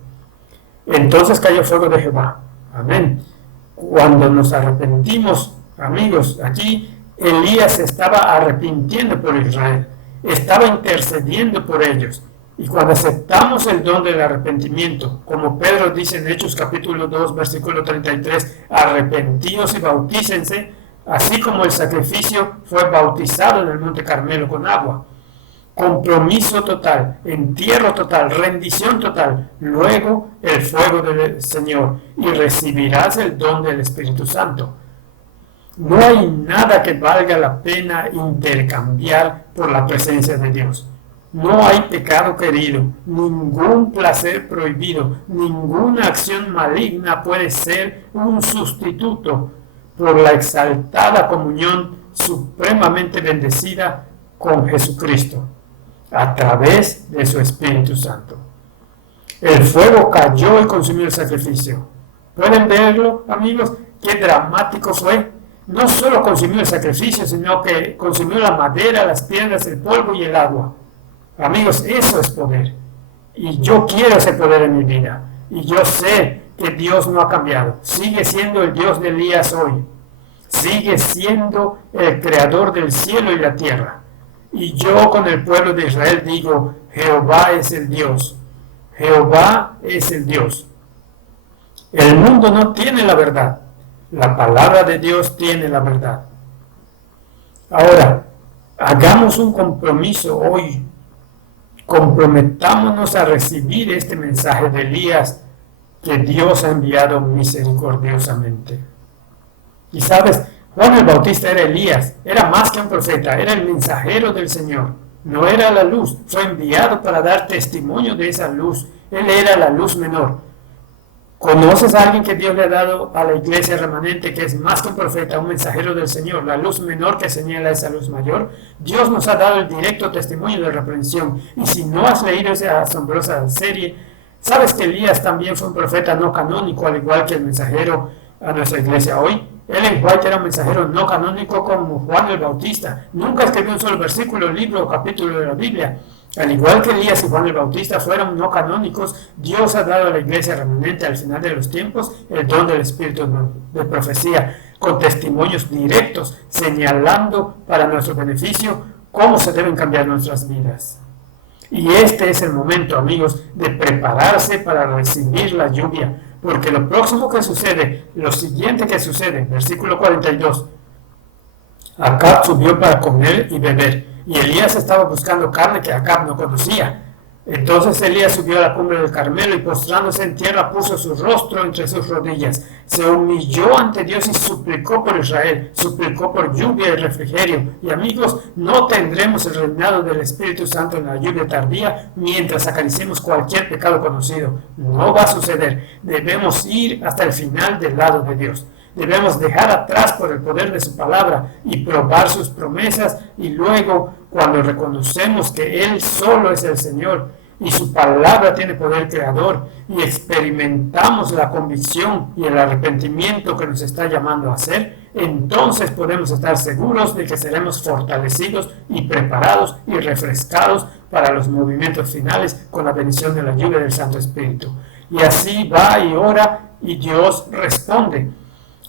entonces cayó fuego de Jehová. Amén. Cuando nos arrepentimos, amigos, aquí Elías estaba arrepintiendo por Israel, estaba intercediendo por ellos. Y cuando aceptamos el don del arrepentimiento, como Pedro dice en Hechos capítulo 2, versículo 33, arrepentíos y bautícense, así como el sacrificio fue bautizado en el monte Carmelo con agua. Compromiso total, entierro total, rendición total, luego el fuego del Señor y recibirás el don del Espíritu Santo. No hay nada que valga la pena intercambiar por la presencia de Dios. No hay pecado querido, ningún placer prohibido, ninguna acción maligna puede ser un sustituto por la exaltada comunión supremamente bendecida con Jesucristo a través de su Espíritu Santo. El fuego cayó y consumió el sacrificio. ¿Pueden verlo, amigos? Qué dramático fue. No solo consumió el sacrificio, sino que consumió la madera, las piedras, el polvo y el agua. Amigos, eso es poder. Y yo quiero ese poder en mi vida. Y yo sé que Dios no ha cambiado. Sigue siendo el Dios de Elías hoy. Sigue siendo el creador del cielo y la tierra. Y yo con el pueblo de Israel digo, Jehová es el Dios. Jehová es el Dios. El mundo no tiene la verdad. La palabra de Dios tiene la verdad. Ahora, hagamos un compromiso hoy. Comprometámonos a recibir este mensaje de Elías que Dios ha enviado misericordiosamente. Y sabes, Juan el Bautista era Elías, era más que un profeta, era el mensajero del Señor. No era la luz, fue enviado para dar testimonio de esa luz. Él era la luz menor. ¿Conoces a alguien que Dios le ha dado a la iglesia remanente que es más que un profeta, un mensajero del Señor, la luz menor que señala esa luz mayor? Dios nos ha dado el directo testimonio de reprensión. Y si no has leído esa asombrosa serie, ¿sabes que Elías también fue un profeta no canónico, al igual que el mensajero a nuestra iglesia hoy? Ellen White era un mensajero no canónico como Juan el Bautista. Nunca escribió un solo versículo, libro o capítulo de la Biblia. Al igual que Elías y Juan el Bautista fueron no canónicos, Dios ha dado a la iglesia remanente al final de los tiempos el don del espíritu de profecía, con testimonios directos, señalando para nuestro beneficio cómo se deben cambiar nuestras vidas. Y este es el momento, amigos, de prepararse para recibir la lluvia, porque lo próximo que sucede, lo siguiente que sucede, versículo 42, Acab subió para comer y beber, y Elías estaba buscando carne que Acab no conocía. Entonces Elías subió a la cumbre del Carmelo y postrándose en tierra puso su rostro entre sus rodillas. Se humilló ante Dios y suplicó por Israel, suplicó por lluvia y refrigerio. Y amigos, no tendremos el reinado del Espíritu Santo en la lluvia tardía mientras acariciemos cualquier pecado conocido. No va a suceder. Debemos ir hasta el final del lado de Dios. Debemos dejar atrás por el poder de su palabra y probar sus promesas, y luego, cuando reconocemos que Él solo es el Señor y su palabra tiene poder creador, y experimentamos la convicción y el arrepentimiento que nos está llamando a hacer, entonces podemos estar seguros de que seremos fortalecidos y preparados y refrescados para los movimientos finales con la bendición de la lluvia del Santo Espíritu. Y así va y ora, y Dios responde.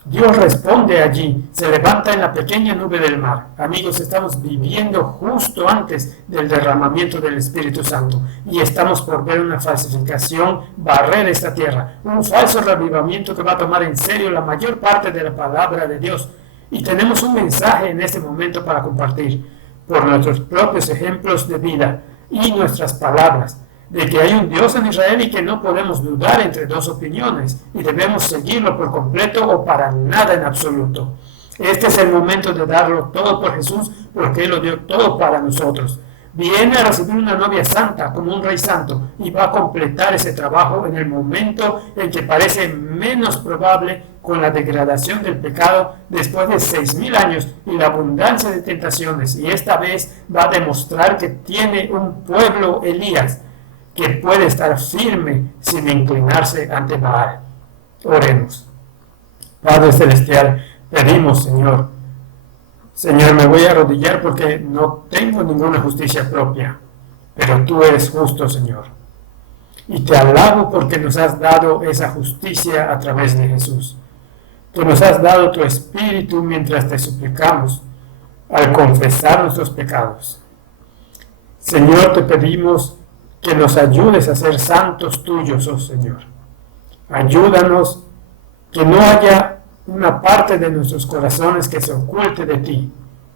Dios responde allí, se levanta en la pequeña nube del mar. Amigos, estamos viviendo justo antes del derramamiento del Espíritu Santo y estamos por ver una falsificación barrer esta tierra, un falso revivamiento que va a tomar en serio la mayor parte de la palabra de Dios. Y tenemos un mensaje en este momento para compartir por nuestros propios ejemplos de vida y nuestras palabras, de que hay un Dios en Israel y que no podemos dudar entre dos opiniones y debemos seguirlo por completo o para nada en absoluto. Este es el momento de darlo todo por Jesús, porque Él lo dio todo para nosotros. Viene a recibir una novia santa como un rey santo y va a completar ese trabajo en el momento en que parece menos probable, con la degradación del pecado después de 6.000 años y la abundancia de tentaciones. Y esta vez va a demostrar que tiene un pueblo Elías que puede estar firme sin inclinarse ante Baal. Oremos. Padre Celestial, pedimos, Señor, me voy a arrodillar porque no tengo ninguna justicia propia, pero tú eres justo, Señor. Y te alabo porque nos has dado esa justicia a través de Jesús. Tú nos has dado tu Espíritu mientras te suplicamos al confesar nuestros pecados. Señor, te pedimos que nos ayudes a ser santos tuyos, oh Señor. Ayúdanos que no haya una parte de nuestros corazones que se oculte de ti.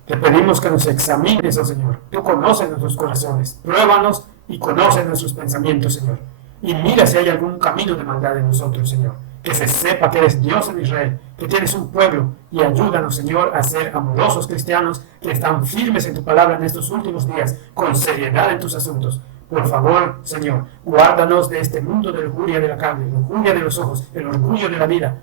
Te pedimos que nos examines, oh Señor. Tú conoces nuestros corazones. Pruébanos y conoces nuestros pensamientos, Señor. Y mira si hay algún camino de maldad en nosotros, Señor. Que se sepa que eres Dios en Israel, que tienes un pueblo. Y ayúdanos, Señor, a ser amorosos cristianos que están firmes en tu palabra en estos últimos días, con seriedad en tus asuntos. Por favor, Señor, guárdanos de este mundo de lujuria de la carne, lujuria de los ojos, el orgullo de la vida.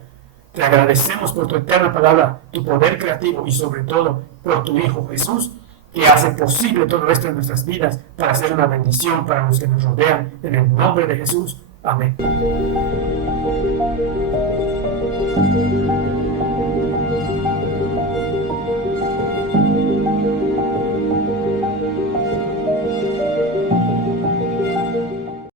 Te agradecemos por tu eterna palabra, tu poder creativo y sobre todo por tu Hijo Jesús, que hace posible todo esto en nuestras vidas para ser una bendición para los que nos rodean. En el nombre de Jesús. Amén.